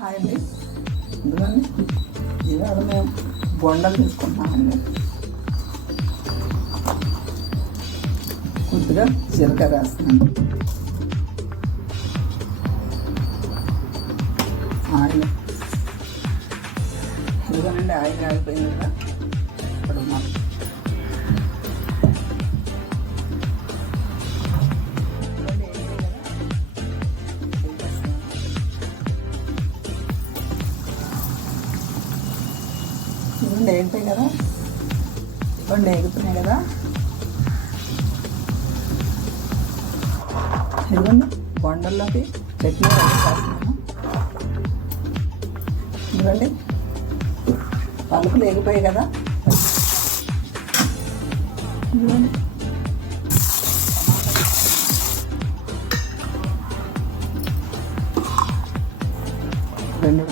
Hi అండి. ఇదిగోండి ఇవాళ మేము బొండలు తీసుకుంటున్నామండి. కొద్దిగా జీలకర్ర వేస్తున్నాను. ఆయిల్. ఎందుకనండి ఆయిల్ ఆగిపోయింది కదా? ఇవ్వండి ఎగుతాయి కదా? ఇవ్వండి ఎగుతున్నాయి కదా? ఇదిగోండి బొండల్లోకి చట్నీ రెడీ చేస్తున్నాను. ఇదిగోండి పలుకులు ఎగిపోయాయి కదా? ఇదిగోండి. రెండు